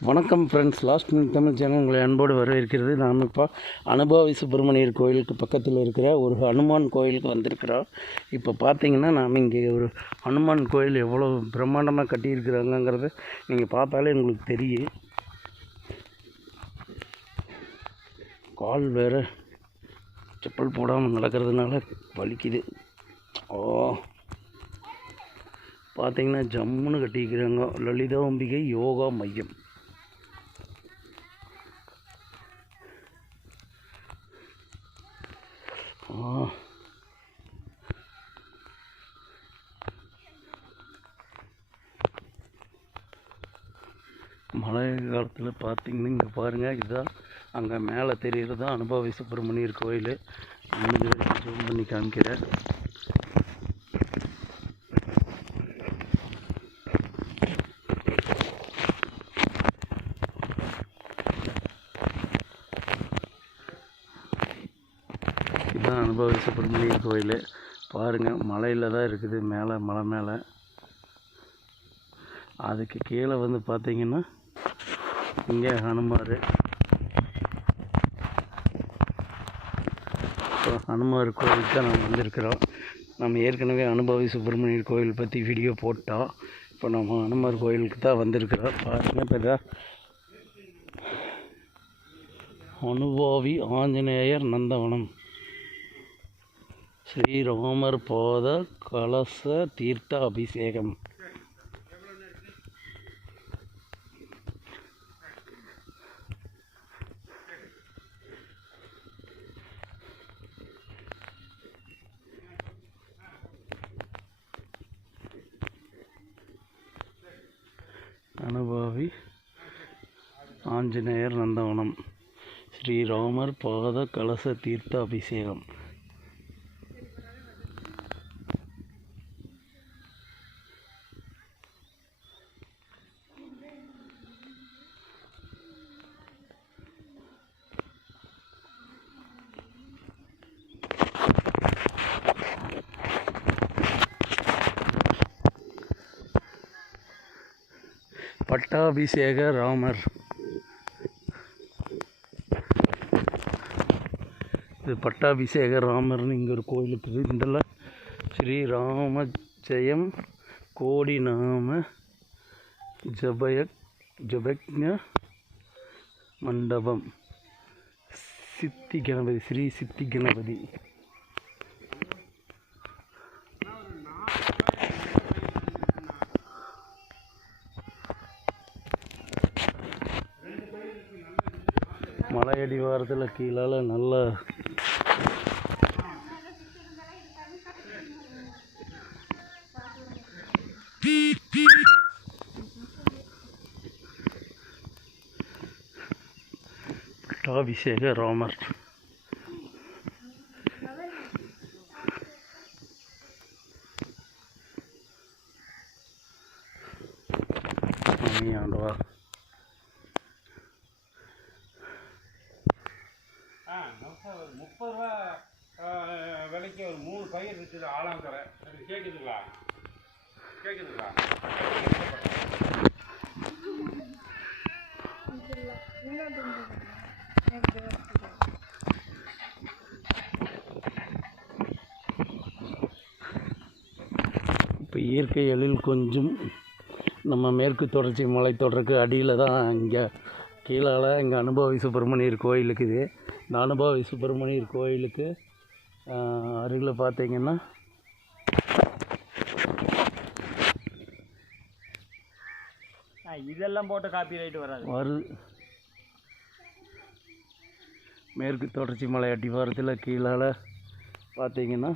வணக்கம் friends last minute Tamil channel உங்களை அன்போடு வரவேற்கிறது. நாம் இப்போ அனுபவி சுப்பிரமணியர் கோயிலுக்கு பக்கத்தில் இருக்கிற ஒரு ஹனுமான் கோயிலுக்கு வந்திருக்கிறோம். இப்போ பார்த்தீங்கன்னா நாம் இங்கே ஒரு ஹனுமான் கோயில் எவ்வளோ பிரம்மாண்டமாக கட்டியிருக்கிறாங்கங்கிறத நீங்கள் பார்த்தாலே உங்களுக்கு தெரியும். கால் வேறு செப்பல் போடாமல் நடக்கிறதுனால வலிக்குது. ஓ. பார்த்தீங்கன்னா ஜம்முன்னு கட்டியிருக்கிறாங்க. லலிதாம்பிகை யோகா மையம். மழை காலத்தில் பார்த்தீங்கன்னா இங்கே பாருங்கள் இதுதான் அங்கே மேலே தெரிகிறது தான் அனுபவி சுப்பிரமணியர் கோயில். முடிஞ்ச வரைக்கும் ஜூம் பண்ணி காமிக்கிறேன் இதுதான் அனுபவி சுப்பிரமணியர் கோயில். பாருங்கள் மலையில் தான் இருக்குது மேலே மலை மேலே. அதுக்கு கீழே வந்து பார்த்தீங்கன்னா இங்கே ஹனுமார். இப்போ ஹனுமார் கோயிலுக்கு தான் நம்ம வந்திருக்கிறோம். நம்ம ஏற்கனவே அனுபவி சுப்பிரமணியர் கோயில் பற்றி வீடியோ போட்டோம். இப்போ நம்ம ஹனுமார் கோயிலுக்கு தான் வந்திருக்கிறோம். பாருங்கள் இப்போ இதான் அனுபவி ஆஞ்சநேயர் நந்தவனம். ஸ்ரீராமர் பாத கலச தீர்த்த அபிஷேகம் அனுபவி ஆஞ்சநேயர் நந்தவனம். ஸ்ரீராமர் பாத கலச தீர்த்த அபிஷேகம் பட்டாபிஷேக ராமர். இது பட்டாபிஷேக ராமர்னு இங்கே ஒரு கோயில் இருக்குது. இதில் ஸ்ரீராம ஜெயம் கோடி நாம ஜபய ஜபக்ஞ மண்டபம். சித்தி கணபதி ஸ்ரீ சித்தி கணபதி. மலையடிவாரத்தில் கீழால் நல்லா பட்டாபிஷேக ராமர். சாமி ஆண்டவா. வரைக்கும் ஒரு மூணு பயிர் இருக்குது ஆலாங்கரை. அது கேட்குதுங்களா கேட்குதுங்களா இப்போ இயற்கை எழில் கொஞ்சம் நம்ம மேற்கு தொடர்ச்சி மலைத்தொடருக்கு அடியில் தான் இங்கே கீழால் இங்கே அனுபவி சுப்பிரமணியர் கோயில் இருக்குது இந்த அனுபவி சுப்பிரமணியர் கோயிலுக்கு அருகில் பார்த்தீங்கன்னா இதெல்லாம் போட்டு காப்பி ரைட்டு வராது. வருது மேற்கு தொடர்ச்சி மலை அடிவாரத்தில் கீழால் பார்த்தீங்கன்னா